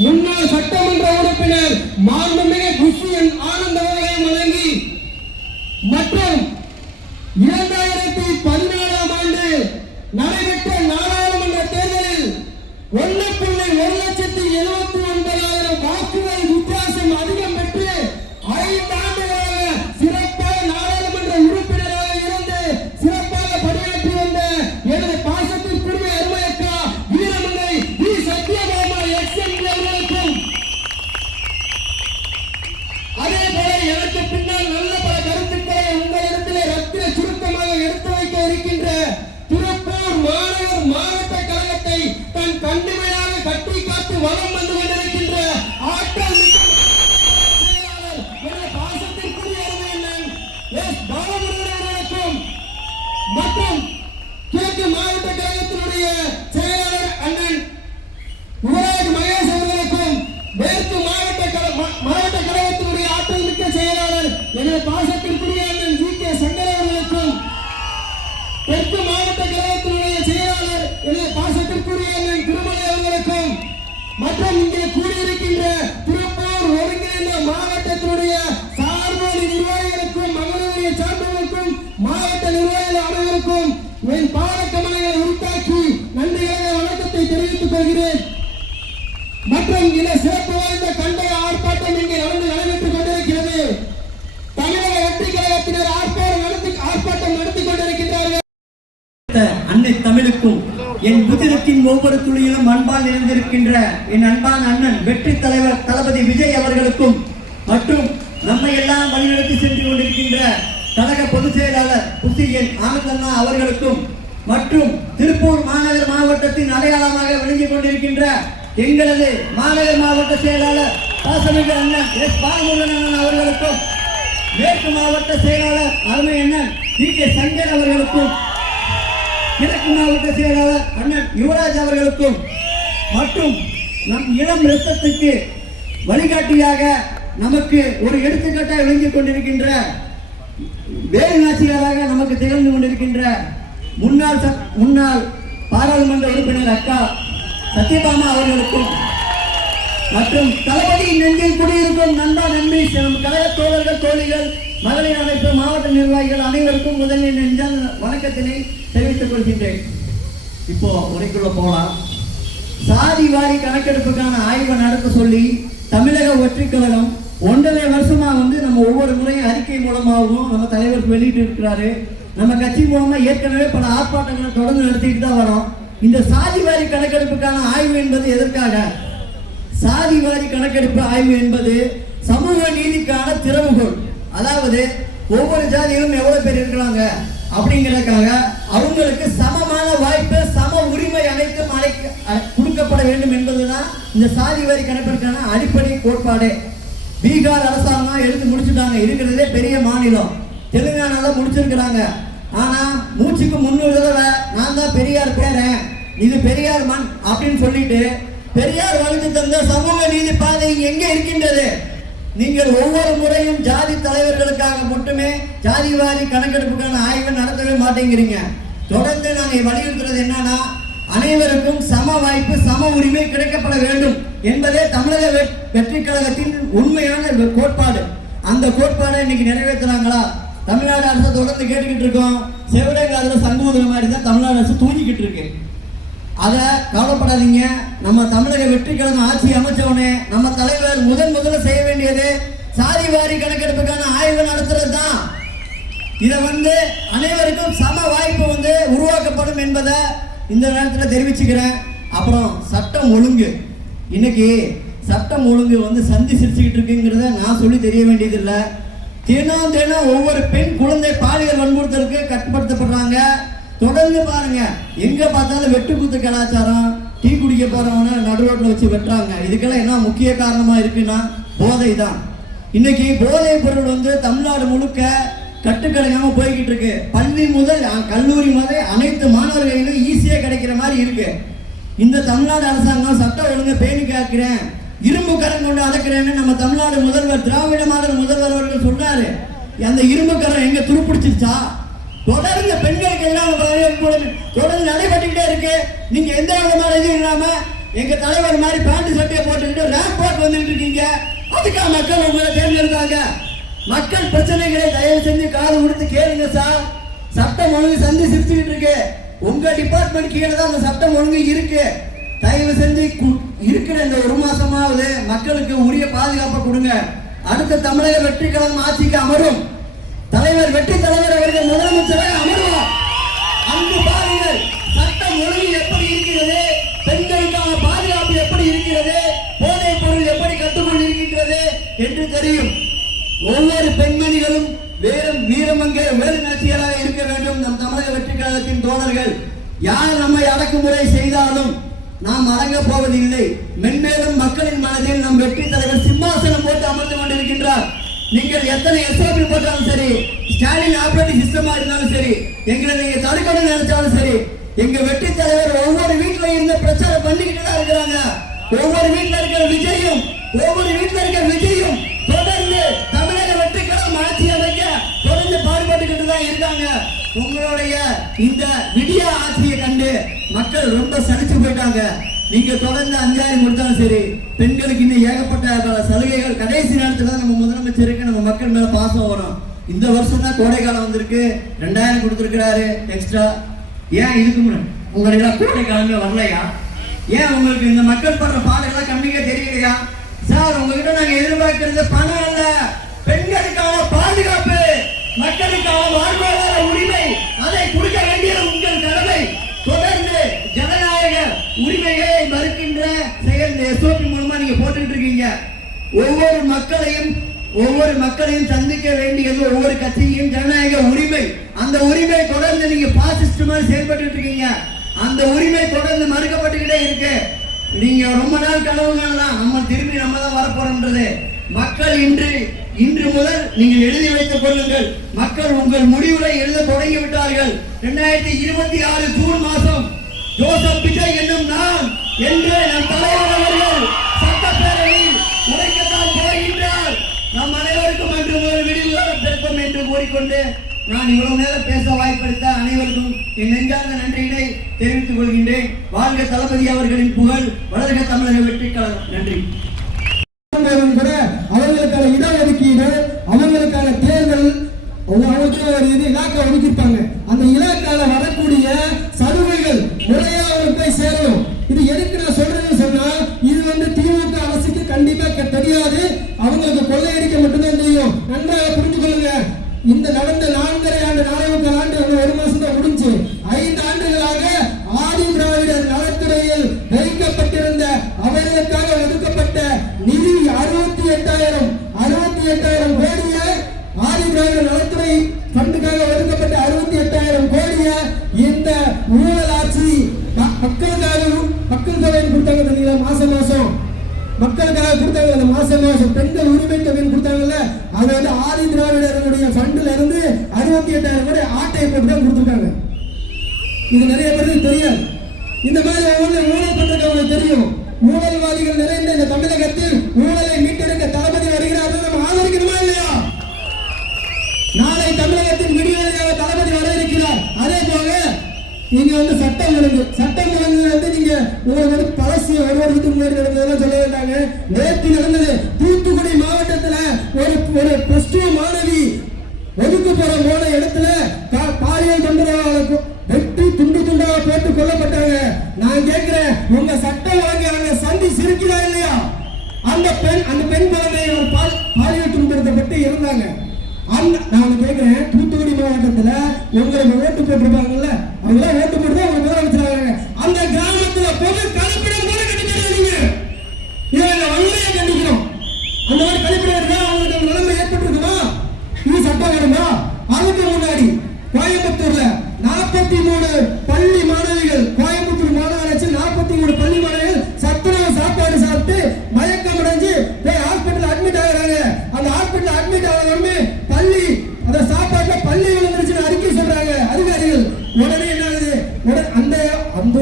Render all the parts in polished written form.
முன்னாள் சட்டமன்ற உறுப்பினர் மாண்புமிகு குஷியன் ஆனந்த் அவர்களை வழங்கி மற்றும் 2014ஆம் ஆண்டு நடைபெற்ற நாடாளுமன்ற தேர்தலில் 1,79,000 வாக்குகள் வித்தியாசம் அதிகம் பெற்று 5 ஆண்டுகளாக சிறப்பாக நாடாளுமன்ற உறுப்பினராக இருந்து சிறப்பாக பணியாற்றி வந்த எனது பாசத்திற்குரிய அருமையக்கா வீரமங்கை வி சத்யபாமா எக்ஸ்எம்பி அவர்களுக்கும் அதே போல எனக்கு பின்னால் நல்ல பல கருத்துக்களை உங்களிடத்திலே ரத்தின சுருக்கமாக எடுத்து வைக்க இருக்கின்ற திருப்பூர் மாநகர் மாவட்ட கழகத்தை தன் கண்ணிமையாக கட்டி காத்து வலம் வந்து கொண்டிருக்கின்ற ஆற்றல் மிக்க செயலாளர் என பாசத்திற்குரிய அருமையண்ணன் எஸ் பாலமுருகனுக்கும் மற்றும் கிழக்கு மாவட்ட கழகத்தினுடைய செயலாளர் அண்ணன் யுவராஜ் மகேஷ் அவர்களுக்கும் மேற்கு மாவட்ட கழகத்தினுடைய ஆற்றல் மிக்க செயலாளர் என பாசத்திற்குரிய அண்ணன் ஜி கே சங்கர் அவர்களுக்கும் தெற்கு மாவட்ட கழகத்தினுடைய செயலாளர் என பாசத்திற்குரிய அண்ணன் திருமலை அவர்களுக்கும் மற்றும் இங்கே கூடியிருக்கின்ற திருப்பூர் ஒருங்கிணைந்த மாவட்டத்தினுடைய சார்பணி நிர்வாகிகளுக்கும் மகளிரிய சார்புகளுக்கும் மாவட்ட நிர்வாகிகள் அனைவருக்கும் என் பாலக்கமலைகளை உருத்தாக்கி நன்றிகளை வணக்கத்தை தெரிவித்துக் கொள்கிறேன். மற்றும் இந்த சிறப்பு வாய்ந்த கண்டன ஆர்ப்பாட்டம் இங்கே நடைபெற்றுக் கொண்டிருக்கிறது. தமிழக வெற்றி கழகத்தினர் ஆர்ப்பாட்டம் நடத்திக் கொண்டிருக்கின்றார்கள். அன்னை தமிழுக்கும் என் புதிரத்தின் ஒவ்வொரு துளியிலும் அன்பால் நிறைந்திருக்கின்ற என் அன்பான அண்ணன் வெற்றி தலைவர் தளபதி விஜய் அவர்களுக்கும் மற்றும் நம்மை எல்லாம் வழிநடத்தி சென்று கொண்டிருக்கின்ற கழக பொதுச் செயலாளர் குஷியன் ஆனந்த் அவர்களுக்கும் மற்றும் திருப்பூர் மாநகர் மாவட்டத்தின் அடையாளமாக விளங்கிக் கொண்டிருக்கின்ற எங்களது மாநகர் மாவட்ட செயலாளர் பாசமிகு அண்ணன் எஸ் பாலமுருகன் அவர்களுக்கும் மேற்கு மாவட்ட செயலாளர் அருமை அண்ணன் ஜி கே சங்கர் அவர்களுக்கும் கிழக்கு மாவட்ட செயலாளர் அண்ணன் யுவராஜ் அவர்களுக்கும் மற்றும் நம் இளம் ரத்தத்துக்கு வழிகாட்டியாக நமக்கு ஒரு எடுத்துக்காட்டாக விளங்கிக் கொண்டிருக்கின்ற வேலு நாச்சியாராக நமக்கு திகழ்ந்து கொண்டிருக்கின்ற முன்னாள் பாராளுமன்ற உறுப்பினர் அக்கா சத்யபாமா அவர்களுக்கும் மற்றும் தளபதி நெஞ்சில் குடியிருக்கும் நண்பா நம்பி கழக தோழர்கள் தோழிகள் மகளிர் அமைப்பு மாவட்ட நிர்வாகிகள் அனைவருக்கும் முதலில் நெஞ்ச வணக்கத்தினை தெரிவித்துக் கொள்கின்றேன். இப்போ உரைக்குள்ள போலாம். சாதி வாரி கணக்கெடுப்புக்கான ஆய்வை நடத்த சொல்லி தமிழக வெற்றி கழகம் 1.5 வருஷமா நம்ம ஒவ்வொரு முறையும் அறிக்கை மூலமாகவும் நம்ம தலைவர் வெளியிட்டு இருக்கிறாரு. நம்ம கட்சி மூலமா ஏற்கனவே பல ஆர்ப்பாட்டங்களை தொடர்ந்து நடத்திட்டு தான் வரோம். இந்த சாதி வாரி கணக்கெடுப்புக்கான ஆய்வு என்பது எதற்காக? சாதி வாரி கணக்கெடுப்பு ஆய்வு என்பது சமூக நீதிக்கான திறவுகோல். அதாவது ஒவ்வொரு ஜாதியிலும் எவ்வளவு பேர் இருக்கிறாங்க அப்படிங்கிறதுக்காக அவங்களுக்கு சமமான வாய்ப்பு சம உரிமை அனைத்தும் கொடுக்கப்பட வேண்டும் என்பதுதான் இந்த சாதி வாரி கணக்கெடுப்புக்கான அடிப்படை கோட்பாடு. பீகார் அரசாங்கம் எடுத்து முடிச்சுட்டாங்க. இருக்கிறதுலே பெரிய மாநிலம். தெலுங்கானால முடிச்சிருக்கிறாங்க. ஆனா மூச்சுக்கு 300 தடவை நான் தான் பெரியார் பேரன், இது பெரியார் மண் அப்படின்னு சொல்லிட்டு பெரியார் வகுத்து தந்த சமூக நீதி பாதை எங்கே இருக்கின்றது? நீங்கள் ஒவ்வொரு முறையும் ஜாதி தலைவர்களுக்காக மட்டுமே ஜாதி வாரி கணக்கெடுப்புக்கான ஆய்வு நடத்தவே மாட்டேங்கிறீங்க. தொடர்ந்து நாங்கள் வலியுறுத்துறது என்னன்னா, அனைவருக்கும் சம வாய்ப்பு சம உரிமை கிடைக்கப்பட வேண்டும் என்பதே தமிழக வெற்றி கழகத்தின் உண்மையான கோட்பாடு. அந்த கோட்பாடை இன்னைக்கு நிறைவேற்றுறாங்களா? தமிழ்நாடு அரசு தொடர்ந்து கேட்டுக்கிட்டு இருக்கோம். செவிடங்காதுல சங்கூதுற மாதிரி தான் தமிழ்நாடு அரசு தூங்கிக்கிட்டு இருக்கு. அதை கவலைப்படாதீங்க. நம்ம தமிழக வெற்றி கழகம் ஆட்சி அமைச்சவனே நம்ம தலைவர் முதல்ல செய்ய வேண்டியது சாதி வாரி கணக்கெடுப்புக்கான ஆய்வு நடத்துறது தான். இதை அனைவருக்கும் சம வாய்ப்பு உருவாக்கப்படும் என்பதை இந்த நேரத்தில் தெரிவிச்சுக்கிறேன். அப்புறம் சட்டம் ஒழுங்கு, இன்னைக்கு சட்டம் ஒழுங்கு சந்தி சிரிச்சுக்கிட்டு இருக்குங்கிறத நான் சொல்லி தெரிய வேண்டியதில்லை. தினம் ஒவ்வொரு பெண் குழந்தை பாலியல் வன்புறுத்தலுக்கு கட்டுப்படுத்தப்படுறாங்க. தொடர்ந்து பாருங்க, எங்க பார்த்தாலும் வெட்டு குத்து கலாச்சாரம். டீ குடிக்க போறவன நடுரோட்டில் வச்சு வெட்டுறாங்க. இதுக்கெல்லாம் என்ன முக்கிய காரணமா இருக்குன்னா போதை தான். இன்னைக்கு போதை பொருள் தமிழ்நாடு முழுக்க கட்டுக்கடங்காம போய்கிட்டு இருக்கு. பள்ளி முதல் கல்லூரி வரை அனைத்து மாணவர்களும் ஈஸியா கிடைக்கிற மாதிரி இருக்கு. இந்த தமிழ்நாடு அரசாங்கம் சட்ட ஒழுங்கை பேணி காக்கிறேன், இரும்பு கரம் கொண்டு அடக்கிறேன்னு நம்ம தமிழ்நாடு முதல்வர் திராவிட மாடல் முதல்வர் அவர்கள் சொன்னாரு. அந்த இரும்பு கரம் எங்க துருப்பிடிச்சிருச்சா? தொடர்ந்து பெண்களுக்கு எல்லாம் தொடர்ந்து நடைபெற்றுக்கிட்டே இருக்கு. நீங்க எந்த விதமான இது இல்லாம எங்க தலைவர் மாதிரி பேண்ட் சட்டையை போட்டுக்கிட்டு ரேப் போட்டு வந்துட்டு இருக்கீங்க. அதுக்காக மக்கள் உங்களை தேர்ந்தெடுத்தாங்க. மக்கள் பிரச்சனைகளை தயவு செஞ்சு காது கொடுத்து கேளுங்க சார். சட்டம் ஒழுங்கு சந்தி சிரிச்சுக்கிட்டு இருக்கு. உங்க டிபார்ட்மெண்ட் கீழே தான் அந்த சட்டம் ஒழுங்கு இருக்கு. தயவு செஞ்சு இருக்கிற இந்த ஒரு மாசமாவது மக்களுக்கு உரிய பாதுகாப்பை கொடுங்க. அடுத்த தமிழக வெற்றி கழகம் ஆட்சிக்கு அமரும். தலைவர் வெற்றி தலைவர் அவர்கள் முதலமைச்சராக அமருவார். அங்கு பாருங்கள் சட்டம் ஒழுங்கு எப்படி இருக்கிறது, பெண்களுக்கான பாதுகாப்பு எப்படி இருக்கிறது, போதைப் பொருள் எப்படி கட்டுக்குள் இருக்கின்றது என்று தெரியும். ஒவ்வொரு பெண்மணிகளும் வீரமங்க வேலுநாச்சியராக இருக்க வேண்டும். நம் தமிழக வெற்றி கழகத்தின் தோழர்கள் யார் நம்மை அடக்குமுறை செய்தாலும் நாம் அடங்க போவதில்லை. மென்மேலும் மக்களின் மனதில் நம் வெற்றி தலைவர் சிம்மாசனம் போட்டு அமர்ந்து கொண்டிருக்கின்றார். நீங்கள் எத்தனை எஸ்ஓபி போட்டாலும் சரி, ஸ்டாலின் ஆபரேட்டிங் சிஸ்டமா இருந்தாலும் சரி, எங்களை நீங்க தடுக்கணும்னு நினைச்சாலும் சரி, எங்க வெற்றி தலைவர் ஒவ்வொரு வீட்டுல இருந்து பிரச்சாரம் பண்ணிக்கிட்டு தான் இருக்கிறாங்க. ஒவ்வொரு வீட்டுல இருக்கிற விஜயும் தொடர்ந்து தமிழக வெற்றி கழகம் ஆட்சி அமைக்க தொடர்ந்து பாடுபட்டுக்கிட்டு தான் இருக்காங்க. உங்களுடைய இந்த விடிய ஆட்சியை கண்டு மக்கள் ரொம்ப சலிச்சு போயிட்டாங்க. நீங்க தொடர்ந்து 5000 கொடுத்தாலும் சரி, பெண்களுக்கு இன்னும் ஏகப்பட்ட சலுகைகள் கடைசி நேரத்துல தான் நம்ம முதலமைச்சருக்கு நம்ம மக்கள் மேல பாசம் வரும். இந்த வருஷம் தான் கோடை காலம் வந்திருக்கு, 2000 கொடுத்துருக்கிறாரு எக்ஸ்ட்ரா. ஏன் இதுக்கு உங்களுக்கு கோடை காலமே வரலையா? ஏன் உங்களுக்கு இந்த மக்கள் படுற பாடெல்லாம் கம்மியா தெரியலையா? சார் உங்ககிட்ட நாங்க எதிர்பார்க்கிறது பணம் அல்ல, பெண்களுக்கான பாதுகாப்பு, மக்களுக்கான வாழ்வாதார உரிமை, அதை கொடுக்க வேண்டியது உங்கள் கடமை. தொடர்ந்து ஜனநாயக உரிமைகளை மறுக்கின்ற செயல் எஸ்ஓபி மூலமா நீங்க போட்டுக்கிட்டு இருக்கீங்க. ஒவ்வொரு மக்களையும் சந்திக்க வேண்டியது ஒவ்வொரு கட்சியும் ஜனநாயக உரிமை. அந்த உரிமை தொடர்ந்து நீங்க பாசிஸ்ட் மாதிரி செயல்பட்டு இருக்கீங்க. அந்த உரிமை தொடர்ந்து மறுக்கப்பட்டுக்கிட்டே இருக்கு. நீங்க ரொம்ப நாள் கனவு காணலாம், நம்ம திரும்பி நம்ம தான் வரப்போறோம்ன்றது. மக்கள் இன்று முதல் நீங்கள் எழுதி வைத்துக் கொள்ளுங்கள். மக்கள் உங்கள் முடிவுகளை எழுத தொடங்கி விட்டார்கள். 2026 ஜூன் மாதம் ஜோசப் விஜய் என்னும் நான் என்று நம் தலைவர் அவர்கள் சட்டப்பேரவையில் உரைக்கத்தான் போகின்றார். நம் அனைவருக்கும் அன்று முதல் விடுதலை பெருக்கும் என்று கூறிக்கொண்டு நான் இவ்வளவு நேரம் பேச வாய்ப்பளித்த அனைவருக்கும் என் நெஞ்சார்ந்த நன்றியினை தெரிவித்துக் கொள்கின்றேன். வாழ்க தளபதி அவர்களின் புகழ், வளர்க தமிழக வெற்றி கழகம். நன்றி. கூட அவங்களுக்கான இடஒதுக்கீடு, அவங்களுக்கான தேர்தல், அவங்களுக்கு ஒரு இலாக்கா ஒதுக்கிருப்பாங்க. அந்த இலாக்கால வரக்கூடிய சலுகைகள் முறையா அவங்களுக்கு போய் சேரணும். இது எதுக்கு நான் சொல்றேன்னு சொன்னா, இது திமுக அரசுக்கு கண்டிப்பா தெரியாது. அவங்களுக்கு கொள்ளையடிக்க மட்டும்தான் தெரியும். நன்றாக புரிந்து கொள்ளுங்க. இந்த நடந்த 4.5 ஆண்டு 4 ஆண்டு 1 மாசம் தான் முடிஞ்சு. 5 ஆண்டுகளாக ஆதி திராவிடர் நலத்துறையில் வைக்கப்பட்டிருந்த அவர்களுக்காக ஒதுக்கப்பட்ட நிதி 68,000 கோடிய ஆதி திராவிடர் நலத்துறை ஃபண்டுக்காக ஒதுக்கப்பட்ட 68,000 கோடிய இந்த ஊழல் ஆட்சி மக்கள் தொகை கொடுத்தாங்க. தெரியுங்களா? மாசம் மக்களுக்காக கொடுத்தாங்க. அந்த மாசம் பெண்கள் உரிமை தொகை கொடுத்தாங்கல்ல, அது ஆதி திராவிடர்களுடைய ஃபண்டுல இருந்து 68,000 கோடி ஆட்டை போட்டு தான் கொடுத்துருக்காங்க. இது நிறைய பேருக்கு தெரியாது. இந்த மாதிரி ஊழல் பண்றது அவங்களுக்கு தெரியும். ஊழல்வாதிகள் நிறைந்த இந்த தமிழகத்தில் ஊழலை மீட்டெடுக்க தளபதி வருகிறார்கள். நம்ம ஆதரிக்கணுமா இல்லையா? நாளை தமிழகத்தின் விடுதலையாக தளபதி வர இருக்கிறார். அதே போல நீங்க சட்டம் ஒழுங்கு நீங்க உங்களுக்கு பழசிய ஒரு வருஷத்துக்கு முன்னாடி நடந்ததெல்லாம் சொல்ல வேண்டாங்க. நேற்று நடந்தது தூத்துக்குடி மாவட்டத்துல ஒரு +2 மாணவி ஒதுக்குப்புற போன இடத்துல பாலியல் தொந்தரவாளருக்கு வெட்டி துண்டு துண்டாக போட்டு கொல்லப்பட்டாங்க. நான் கேட்கிறேன், உங்க சட்டம் ஒழுங்கு சந்தி சிரிக்கிறா இல்லையா? அந்த பெண் குழந்தை ஒரு பாலியல் துன்புறுத்தப்பட்டு இருந்தாங்க. நான் கேட்கிறேன், தூத்துக்குடி மாவட்டத்துல உங்களுக்கு ஓட்டு போட்டிருப்பாங்கல்ல, அவங்க ஓட்டு போட்டு அவங்க முதலமைச்சராங்க. அந்த கிராமத்துல பொது கழிப்பிடம் கூட கட்டிக்கிறீங்க. இதை வன்மையா கண்டிக்கிறோம். அந்த மாதிரி கழிப்பிடம் இருக்கா? அவங்களுக்கு நிலைமை ஏற்பட்டிருக்குமா? இது சட்டம் வருமா? அதுக்கு முன்னாடி கோயம்புத்தூர்ல 43 பள்ளி மாணவிகள், கோயம்புத்தூர் மாநகராட்சி 43 பள்ளி மாணவிகள் சத்துணவு சாப்பாடு சாப்பிட்டு மயக்கம் அடைஞ்சு போய் ஹாஸ்பிட்டல் அட்மிட் ஆகுறாங்க. அந்த ஹாஸ்பிட்டல் அட்மிட் ஆகிறவங்க பள்ளி அந்த சாப்பாட்டுல பள்ளி விழுந்துருச்சுன்னு அறிக்கை சொல்றாங்க அதிகாரிகள். உடனே என்ன ஆகுது? அந்த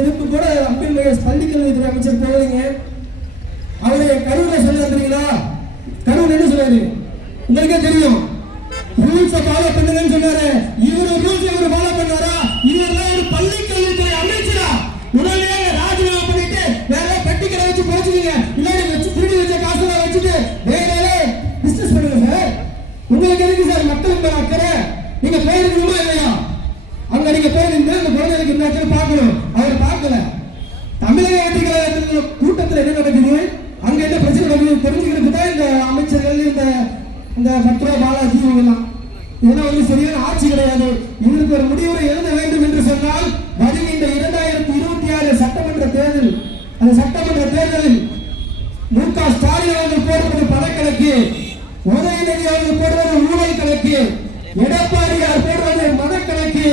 இதுக்கு கூட அம்பின் பள்ளிக்கல்வித்துறை அமைச்சர் போவீங்க. அவருடைய கரூர்ல சொல்லுறீங்களா? கரூர் என்ன சொல்றாரு உங்களுக்கே தெரியும். ரூல்ஸ் ஃபாலோ பண்ணுங்கன்னு சொன்னாரு. இவரு ரூல்ஸ் ஃபாலோ பண்ணாரா? இவரெல்லாம் ஒரு பள்ளிக்கல்வித்துறை அமைச்சரா? உடனே ராஜினாமா பண்ணிட்டு வேற பெட்டி சம்பாதிச்சு போச்சுக்கீங்க. இல்லாட்டி வச்சு திருடி வச்ச காசெல்லாம் வச்சுட்டு வேற பிசினஸ் பண்ணுங்க சார். உங்களுக்கு எதுக்கு சார் மக்களுக்கு மேல அக்கறை? நீங்க போயிருக்கணுமா இல்லையா? அங்க நீங்க போயிருந்தா அந்த குழந்தைகளுக்கு என்னாச்சும் பார்க்கணும். அவர் பார்க்கல. தமிழக வெற்றி கழகத்தின் கூட்டத்தில் என்ன நடக்குது, அங்க என்ன பிரச்சனை நடக்குது தெரிஞ்சுக்கிறதுக்கு தான் இந்த அமைச்சர்கள், இந்த பத்ரா பாலாஜி இவங்கெல்லாம். இதெல்லாம் வந்து சரியான ஆட்சி கிடையாது. இதற்கு ஒரு முடிவுரை எழுத வேண்டும் என்று சொன்னால் வருகின்ற 2026 சட்டமன்ற தேர்தல், அந்த சட்டமன்ற தேர்தலில் மு.க. ஸ்டாலின் அவர்கள் போடுவது பணக்கணக்கு, உதயநிதி அவர்கள் போடுவது ஊழல் கணக்கு, எடப்பாடியார் போடுவது மனக்கணக்கு,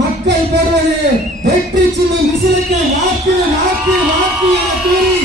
மக்கள் போடுவது வெற்றி சின்னம் விசிலுக்கு வாக்கு வாக்கு வாக்கு என கூறி